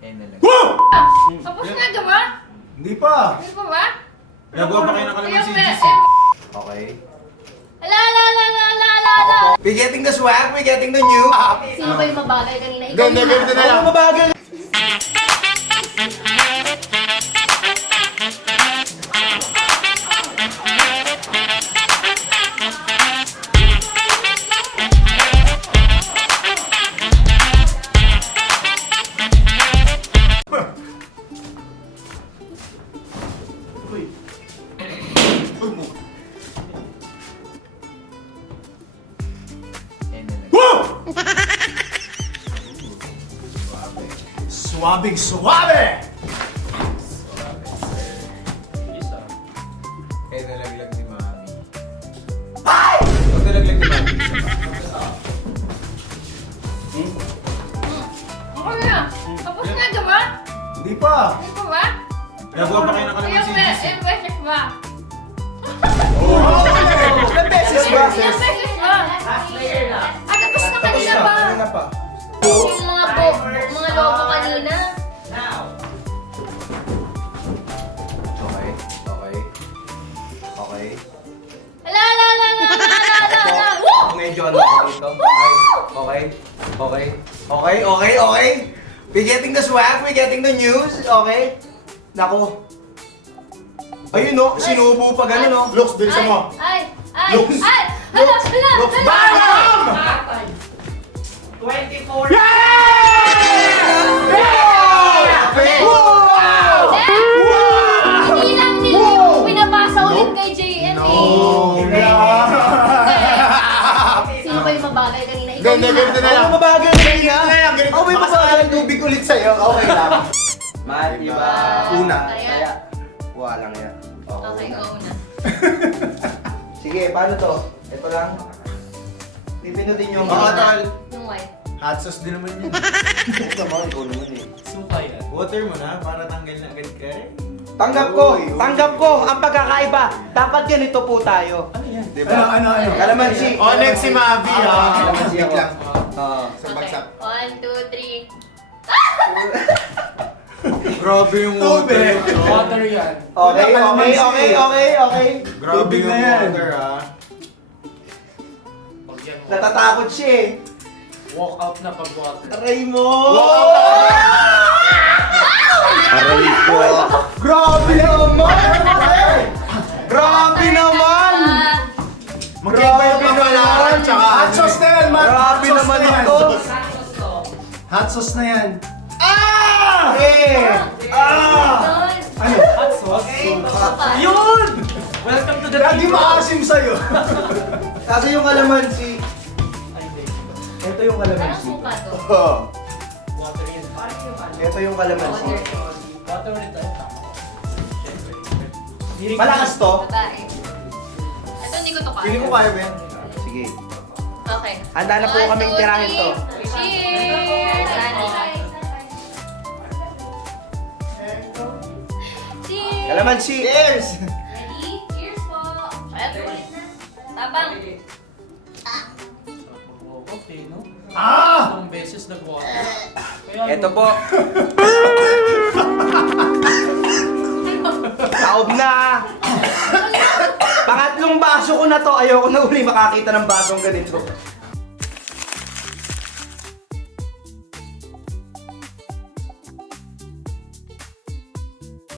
Ayan na lang. Tapos na ba? Hindi pa. Hindi pa ba? Nagawa pa kayo ng kalamansi juice. Okay. Ala. We getting the swag, we getting the new. Sino ba yung mabagal kanina? Ikaw Ganda, yun, ganda na lang. Ako mabagal. Ayan na lang. Suwabing suwabe! Kaya nalaglag ni Mami. Huwag nalaglag ni Mami. Ako na. Tapos na ba? Hindi pa. Hindi pa ba? Nagawa pa kayo ng kalamansi juice. Ilang beses ba? Ilang beses ba? Ilang beses ba? Ah, tapos na kanina ba? Kanina pa. Yung mga logo kanina. Okay. Okay. Okay. Ala. Woo! Medyo ano ko dito. Ay, okay. Okay. Okay, okay, okay. We getting the swag, we getting the news. Okay. Nako. Ayun no, sinubo pa gano'n no. Looks, bilisan mo. Ay! Looks. Hala! Bam! 24. Hindi lang nila yung pinapasa ulit kay JN eh. Sino ba yung mabagal kanina? Ikaw Ganda, yun, ganda na lang. Ako mabagal kanina. Ganito. Oh, may mabagal tubig ulit sa'yo. Okay lang. Mahal, di ba? Una. Kaya, Walang yan. okay, go na. Sige, paano to? Ito lang. Pipinutin yung Oo, tol. Yung white. Hot sauce din naman yun. Ito mo, ikaw naman eh. Suka yan. Water mo na para tanggal na agad ka eh. Tanggap ko! Tanggap ko! Ang pagkakaiba, dapat ganito po tayo. Ano yan? Diba? Kalamansi. Oh, next si Mavi ha. Kalamansi ako. lang. Oo. Sa bagsak. 1, 2, 3. Grabe yung Tubig. Water yan. Okay, Wala, okay, kalamansi. okay. Grabe Tubig yung na yan. water ha. Pag yan, Natatakot siya eh. walk out na pag water. Aray mo! Aray ko! Grabe naman! Grabe naman! Magkaiba yung pamalaan tsaka Hot sauce na yan, man! Grabe Hot sauce naman na yan. ito! Hot sauce na yan. Eh! Ano? Hot sauce. Yun! Welcome to the Lagi people. maasim sa'yo. Kasi yung kalamansi, Ay, hindi. ito yung Parang kalamansi. suka to. Oh, Water yan. ito yung kalamansi. Water ulit tayo. Siyempre. Malakas to? Babae. Ito hindi ko to kaya. Feeling ko kaya ba yan? Sige. Okay. Handa na po 1, kaming 2, tirahin to. 3. Cheers! Cheers! Kalamansi! Cheers! Ready? Cheers po! Ay, ulit na. Tabang. Okay, no? Ah! Ilang beses nag-water. Kaya Ito po. Taob na! Pangatlong baso ko na to. Ayoko na uli makakita ng basong ganito.